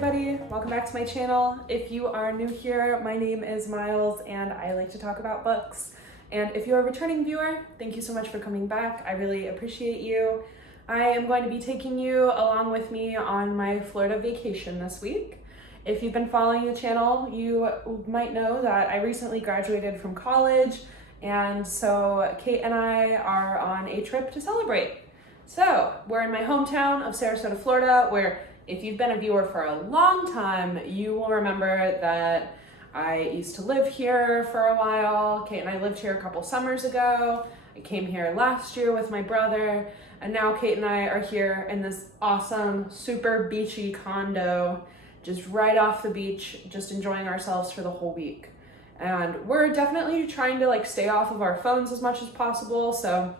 everybody, welcome back to my channel. If you are new here, my name is Miles and I like to talk about books. And if you're a returning viewer, thank you so much for coming back. I really appreciate you. I am going to be taking you along with me on my Florida vacation this week. If you've been following the channel, you might know that I recently graduated from college, and so Kate and I are on a trip to celebrate. So we're in my hometown of Sarasota, Florida, where if you've been a viewer for a long time, you will remember that I used to live here for a while. Kate and I lived here a couple summers ago. I came here last year with my brother, and now Kate and I are here in this awesome, super beachy condo, just right off the beach, just enjoying ourselves for the whole week. And we're definitely trying to stay off of our phones as much as possible, so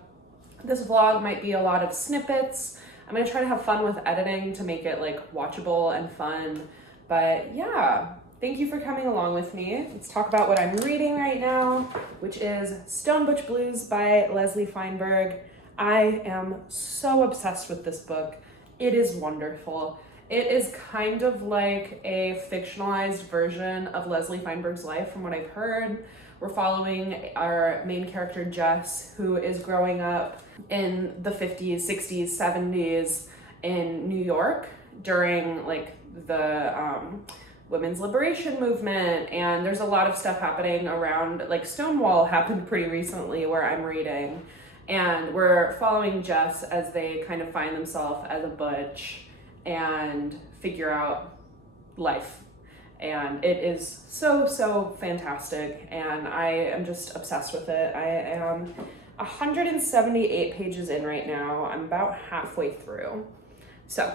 this vlog might be a lot of snippets. I'm gonna try to have fun with editing to make it watchable and fun. But yeah, thank you for coming along with me. Let's talk about what I'm reading right now, which is Stone Butch Blues by Leslie Feinberg. I am so obsessed with this book. It is wonderful. It is kind of like a fictionalized version of Leslie Feinberg's life from what I've heard. We're following our main character, Jess, who is growing up in the 50s, 60s, 70s in New York during the women's liberation movement. And there's a lot of stuff happening around, Stonewall happened pretty recently where I'm reading. And we're following Jess as they kind of find themselves as a butch and figure out life. And it is so fantastic, and I am just obsessed with it. I am 178 pages in right now. I'm about halfway through. So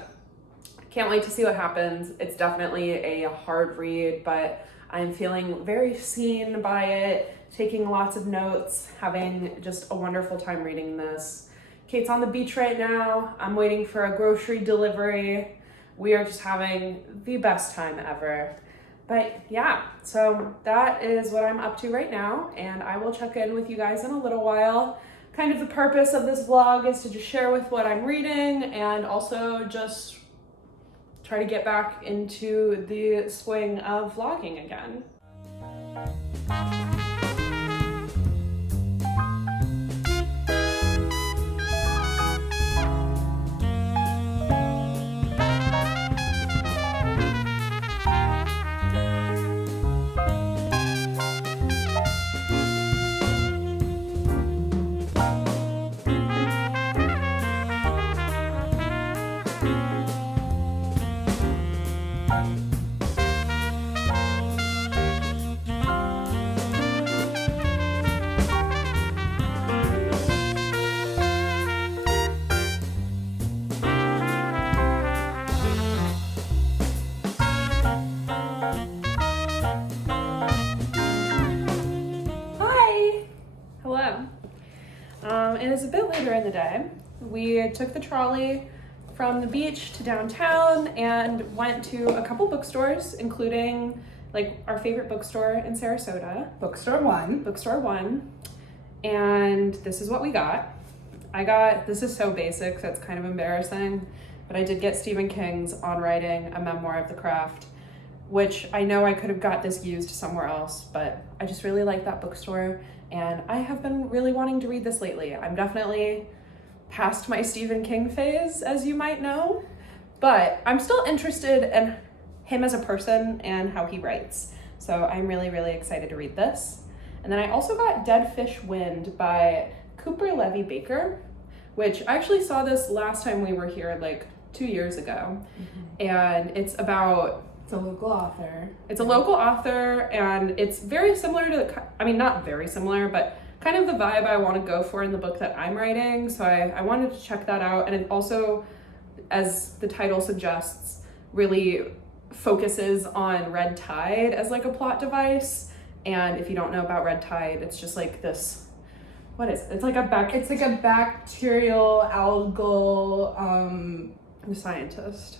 can't wait to see what happens. It's definitely a hard read, but I'm feeling very seen by it, taking lots of notes, having just a wonderful time reading this. Kate's on the beach right now. I'm waiting for a grocery delivery. We are just having the best time ever. But yeah, so that is what I'm up to right now, and I will check in with you guys in a little while. Kind of the purpose of this vlog is to just share with what I'm reading and also just try to get back into the swing of vlogging again. It is a bit later in the day. We took the trolley from the beach to downtown and went to a couple bookstores, including our favorite bookstore in Sarasota. Bookstore One. Bookstore One. And this is what we got. This is so basic, that's kind of embarrassing, but I did get Stephen King's On Writing, A Memoir of the Craft, which I know I could have got this used somewhere else, but I just really like that bookstore. And I have been really wanting to read this lately. I'm definitely past my Stephen King phase, as you might know, but I'm still interested in him as a person and how he writes. So I'm really excited to read this. And then I also got Dead Fish Wind by Cooper Levy Baker, which I actually saw this last time we were here 2 years ago. Mm-hmm. And it's about... It's a local author. It's a local author, and it's very similar to not very similar, but kind of the vibe I want to go for in the book that I'm writing. So I wanted to check that out. And it also, as the title suggests, really focuses on red tide as a plot device. And if you don't know about red tide, it's just this, what is it? It's like a bacterial algal, I'm a scientist.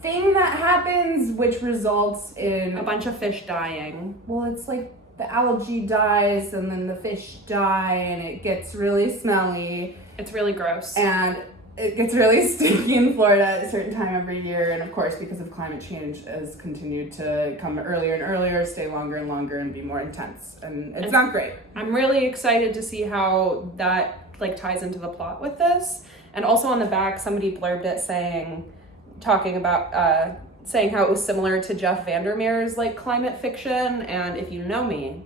Thing that happens which results in a bunch of fish dying. Well, it's the algae dies and then the fish die and it gets really smelly. It's really gross. And it gets really sticky in Florida at a certain time every year, and of course, because of climate change, has continued to come earlier and earlier, stay longer and longer, and be more intense. And it's not great. I'm really excited to see how that like ties into the plot with this. And also on the back, somebody blurbed it saying how it was similar to Jeff Vandermeer's like climate fiction. And if you know me,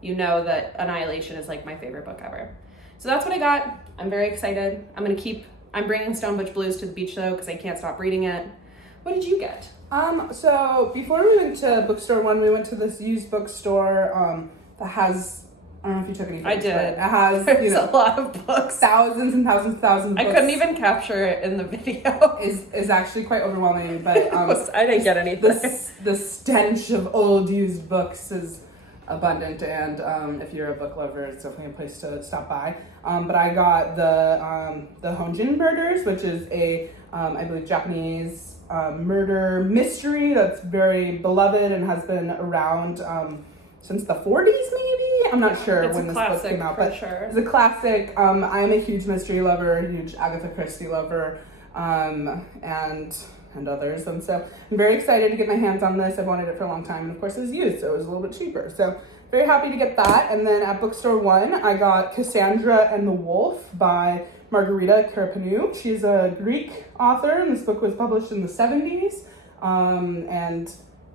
you know that Annihilation is like my favorite book ever. So that's what I got. I'm very excited. I'm bringing Stone Butch Blues to the beach though, because I can't stop reading it. What did you get? So before we went to bookstore one, we went to this used bookstore that has, I don't know if you took any photos. I did. But it has, There's a lot of books. Thousands and thousands and thousands of books. I couldn't even capture it in the video. Is actually quite overwhelming, but I didn't get anything. The stench of old used books is abundant, and if you're a book lover, it's definitely a place to stop by. But I got the Honjin Burgers, which is a I believe Japanese murder mystery that's very beloved and has been around since the 40s, maybe. I'm not sure when this book came out, but it's a classic. I'm a huge mystery lover, huge Agatha Christie lover, and others. And so I'm very excited to get my hands on this. I've wanted it for a long time, and of course it was used, so it was a little bit cheaper. So very happy to get that. And then at bookstore one, I got Cassandra and the Wolf by Margarita Karapanou. She's a Greek author, and this book was published in the 70s. And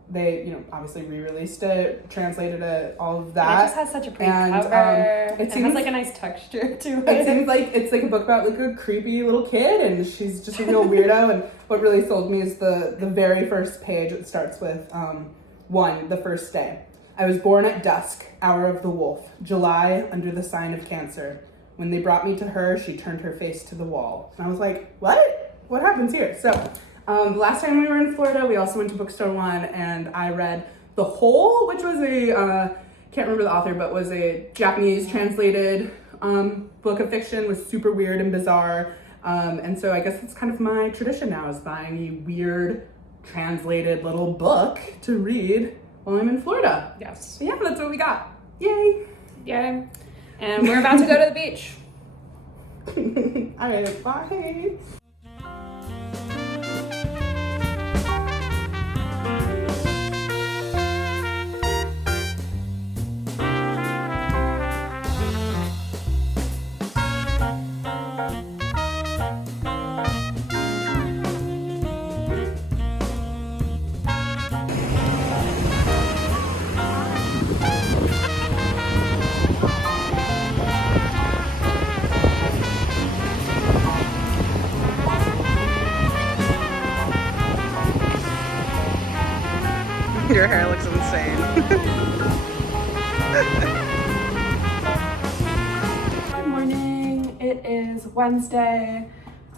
they, obviously re-released it, translated it, all of that. It just has such a pretty cover. It has like a nice texture to it. It seems like it's like a book about like a creepy little kid, and she's just a real weirdo. And what really sold me is the very first page. It starts with the first day. I was born at dusk, hour of the wolf, July under the sign of Cancer. When they brought me to her, she turned her face to the wall. And I was like, what? What happens here? So the last time we were in Florida, we also went to bookstore one, and I read The Hole, which was can't remember the author, but was a Japanese translated book of fiction, was super weird and bizarre. And so I guess it's kind of my tradition now, is buying a weird translated little book to read while I'm in Florida. Yes. So yeah, that's what we got. Yay. Yay. And we're about to go to the beach. All right, bye. Your hair looks insane. Good morning. It is Wednesday.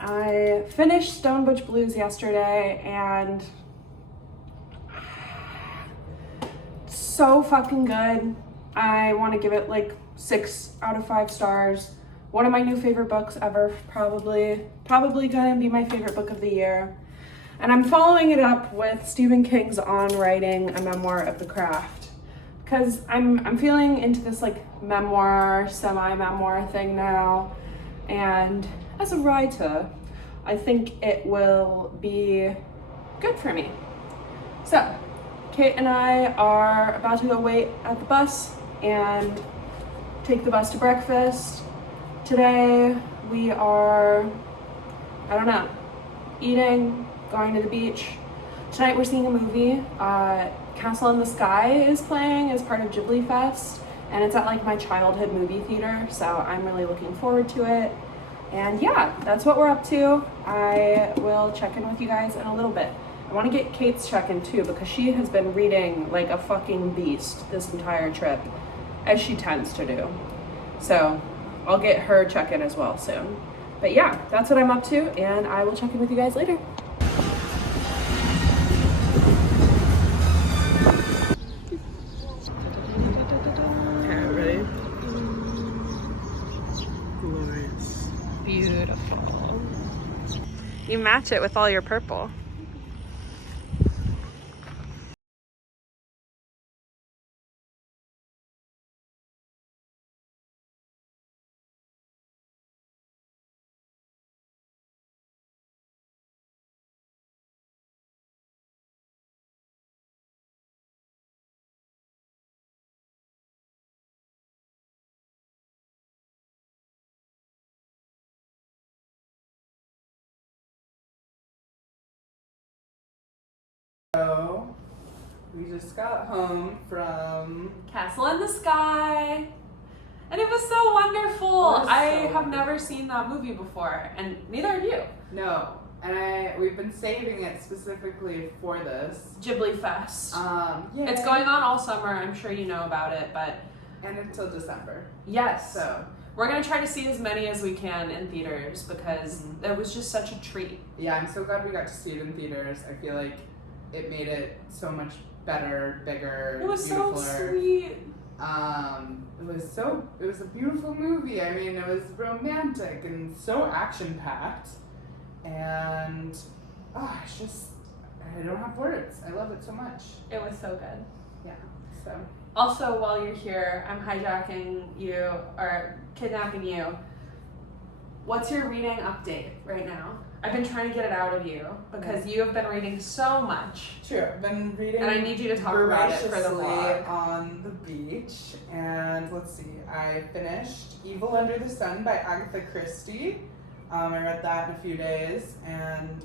I finished Stone Butch Blues yesterday, and so fucking good. I want to give it like 6 out of 5 stars. One of my new favorite books ever, probably gonna be my favorite book of the year. And I'm following it up with Stephen King's On Writing a Memoir of the Craft, because I'm feeling into this like memoir, semi-memoir thing now, and as a writer, I think it will be good for me. So, Kate and I are about to go wait at the bus and take the bus to breakfast. Today we are, eating, going to the beach. Tonight we're seeing a movie. Castle in the Sky is playing as part of Ghibli Fest, and it's at like my childhood movie theater, so I'm really looking forward to it. And yeah, that's what we're up to. I will check in with you guys in a little bit. I want to get Kate's check-in too, because she has been reading like a fucking beast this entire trip, as she tends to do. So I'll get her check-in as well soon. But yeah, that's what I'm up to, and I will check in with you guys later. Okay, ready? Glorious. Beautiful. You match it with all your purple. So, we just got home from... Castle in the Sky. And it was so wonderful. It was so I have wonderful. never seen that movie before, and neither have you. No, and we've been saving it specifically for this. Ghibli Fest. Yeah. It's going on all summer. I'm sure you know about it, but And until December. yes. So, We're going to try to see as many as we can in theaters because it was just such a treat. yeah, I'm so glad we got to see it in theaters. I feel like it made it so much better, bigger, It was so beautifuler. sweet. It was a beautiful movie. I mean, it was romantic and so action-packed. And, it's just, I don't have words. I love it so much. It was so good. Yeah, so. Also, while you're here, I'm hijacking you or kidnapping you. What's your reading update right now? I've been trying to get it out of you because you have been reading so much. True. I've been reading And I need you to talk about it for the voraciously vlog. on the beach. And let's see, I finished Evil Under the Sun by Agatha Christie. I read that in a few days, and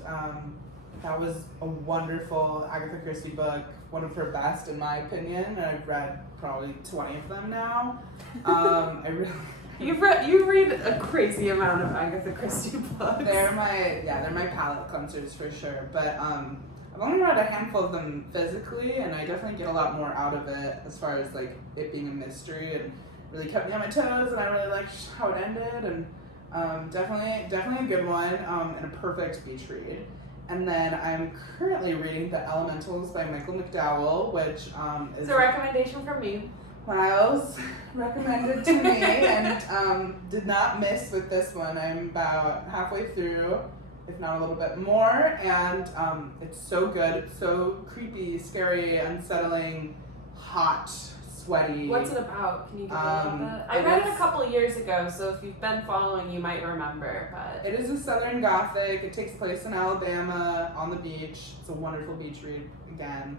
that was a wonderful Agatha Christie book, one of her best in my opinion, and I've read probably 20 of them now. I really... You read a crazy amount of Agatha Christie books. They're my palate cleansers for sure. But I've only read a handful of them physically, and I definitely get a lot more out of it as far as like it being a mystery, and really kept me on my toes. And I really liked how it ended, and definitely a good one, and a perfect beach read. And then I'm currently reading The Elementals by Michael McDowell, which is It's a recommendation from me. Miles recommended to me, and did not miss with this one. I'm about halfway through, if not a little bit more, and it's so good. It's so creepy, scary, unsettling, hot, sweaty. What's it about? Can you give me a little bit? I read it a couple of years ago, so if you've been following, you might remember. But It is a Southern Gothic. It takes place in Alabama on the beach. It's a wonderful beach read again.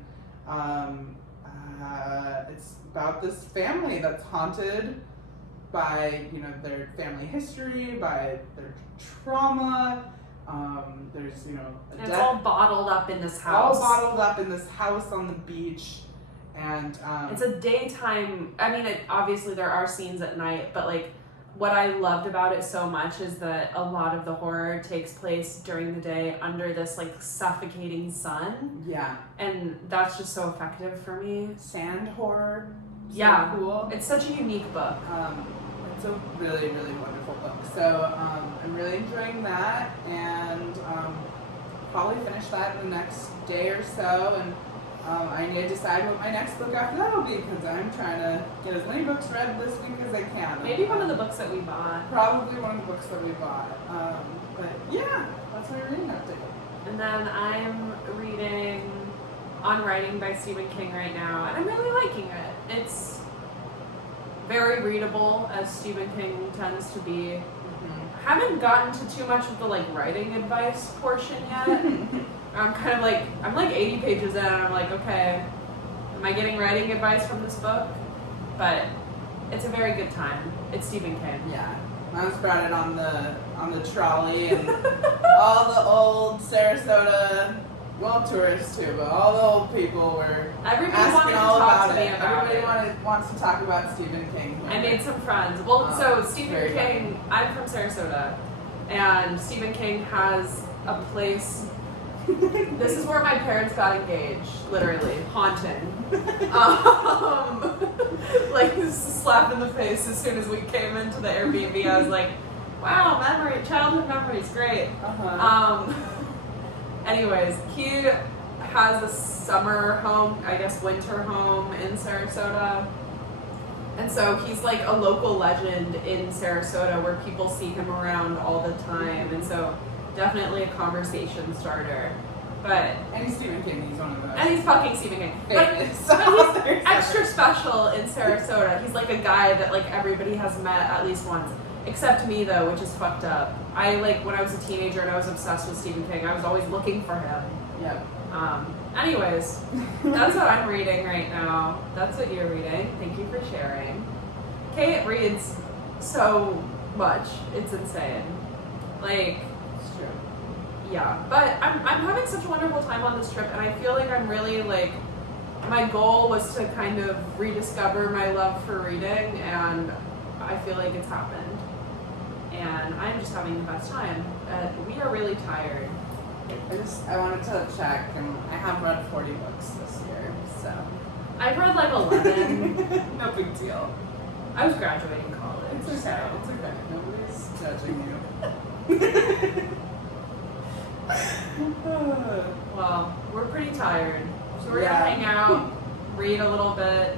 It's about this family that's haunted by, their family history, by their trauma. There's, a and it's death. all bottled up in this house. All bottled up in this house on the beach. And It's a daytime. I mean, obviously there are scenes at night, but like what I loved about it so much is that a lot of the horror takes place during the day under this like suffocating sun, yeah, and that's just so effective for me. sand horror. So Yeah. cool. It's such a unique book. It's a really, really wonderful book. So I'm really enjoying that, and probably finish that in the next day or so. And I need to decide what my next book after that will be, because I'm trying to get as many books read this week as I can. Maybe one of the books that we bought. Probably one of the books that we bought. But yeah, that's my reading update. And then I'm reading On Writing by Stephen King right now, and I'm really liking it. It's very readable, as Stephen King tends to be. Haven't gotten to too much of the like writing advice portion yet. I'm kind of like, I'm like 80 pages in, and I'm like, okay, am I getting writing advice from this book? But it's a very good time. It's Stephen King. Yeah, I was brought it on the trolley, and all the old Sarasota, well, tourists too, but all the old people were Everybody asking wanted to all talk about to me it. about Everybody it. wants to talk about Stephen King. I made some friends. Well, so Stephen very King, I'm from Sarasota, and Stephen King has a place. This is where my parents got engaged, literally, haunting. Like, this is a slap in the face as soon as we came into the Airbnb. I was like, wow, childhood memories, great. Anyways, he has a summer home, I guess winter home in Sarasota. And so he's like a local legend in Sarasota where people see him around all the time. And so definitely a conversation starter. But And he's Stephen King, he's one of those. and he's fucking Stephen King. But he's extra special in Sarasota. He's like a guy that like everybody has met at least once. Except me though, which is fucked up. I like when I was a teenager and I was obsessed with Stephen King, I was always looking for him. Yep. Anyways, that's what I'm reading right now. That's what you're reading. Thank you for sharing. Kate reads so much. It's insane. Like, It's true. yeah, but I'm having such a wonderful time on this trip, and I feel like I'm really like, my goal was to kind of rediscover my love for reading, and I feel like it's happened. And I'm just having the best time. We are really tired. I wanted to check, and I have read 40 books this year, so. I've read like 11. No big deal. I was graduating college. It's okay. So. It's okay. Nobody's judging you. Well, we're pretty tired. So we're Yeah. gonna hang out, read a little bit.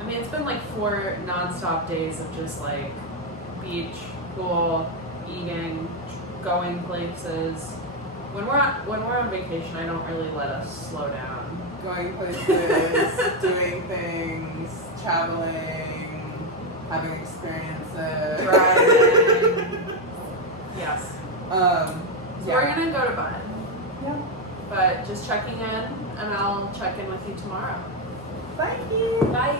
I mean, it's been like 4 nonstop days of just like beach, pool, eating, going places. When we're on vacation, I don't really let us slow down. Going places, doing things, traveling, having experiences. Driving. Yes. So we're Yeah. gonna go to bed. Yeah. But just checking in, and I'll check in with you tomorrow. Bye. Bye.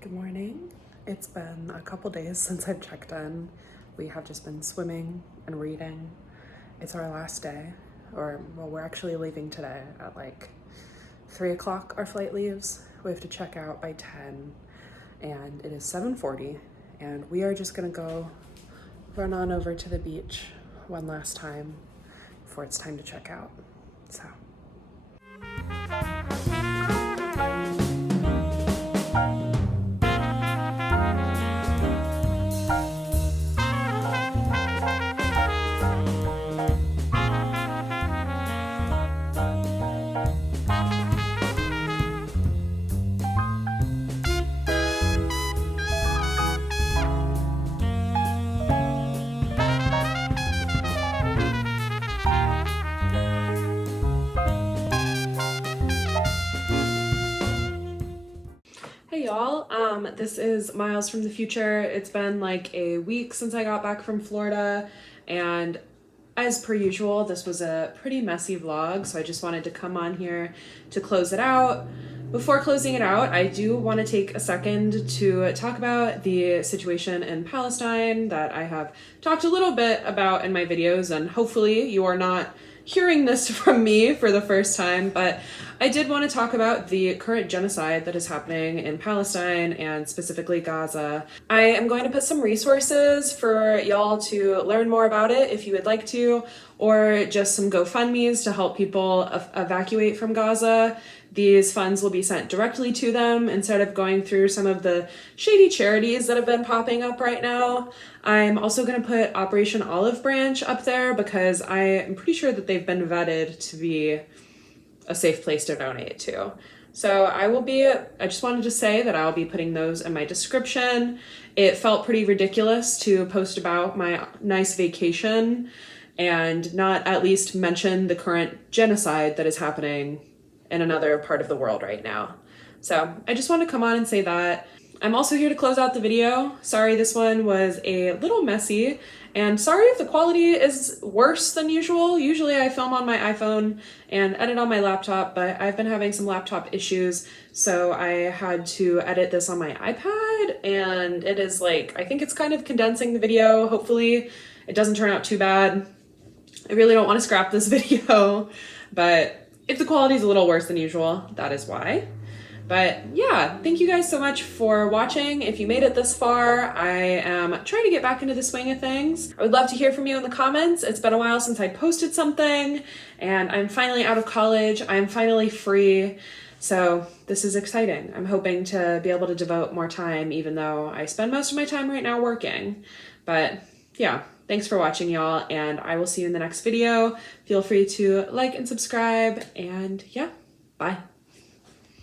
Good morning. It's been a couple days since I've checked in. We have just been swimming and reading. It's our last day, or well, we're actually leaving today at like 3 o'clock. Our flight leaves. We have to check out by 10, and it is 7:40, and we are just gonna go run on over to the beach one last time before it's time to check out. So. Hey y'all, this is Miles from the future. It's been like a week since I got back from Florida, and as per usual, this was a pretty messy vlog, so I just wanted to come on here to close it out. Before closing it out, I do want to take a second to talk about the situation in Palestine that I have talked a little bit about in my videos, and hopefully you are not hearing this from me for the first time, but I did want to talk about the current genocide that is happening in Palestine and specifically Gaza. I am going to put some resources for y'all to learn more about it if you would like to, or just some GoFundMes to help people evacuate from Gaza. These funds will be sent directly to them instead of going through some of the shady charities that have been popping up right now. I'm also going to put Operation Olive Branch up there because I am pretty sure that they've been vetted to be a safe place to donate to. So I just wanted to say that I'll be putting those in my description. It felt pretty ridiculous to post about my nice vacation and not at least mention the current genocide that is happening in another part of the world right now. So I just want to come on and say that. I'm also here to close out the video. Sorry this one was a little messy, and sorry if the quality is worse than usual. Usually I film on my iPhone and edit on my laptop, but I've been having some laptop issues, so I had to edit this on my iPad, and it is like, I think it's kind of condensing the video. Hopefully it doesn't turn out too bad. I really don't want to scrap this video, but if the quality is a little worse than usual, that is why. But yeah, thank you guys so much for watching. If you made it this far, I am trying to get back into the swing of things. I would love to hear from you in the comments. It's been a while since I posted something, and I'm finally out of college. I'm finally free. So this is exciting. I'm hoping to be able to devote more time, even though I spend most of my time right now working. But yeah, thanks for watching, y'all, and I will see you in the next video. Feel free to like and subscribe, and yeah, bye.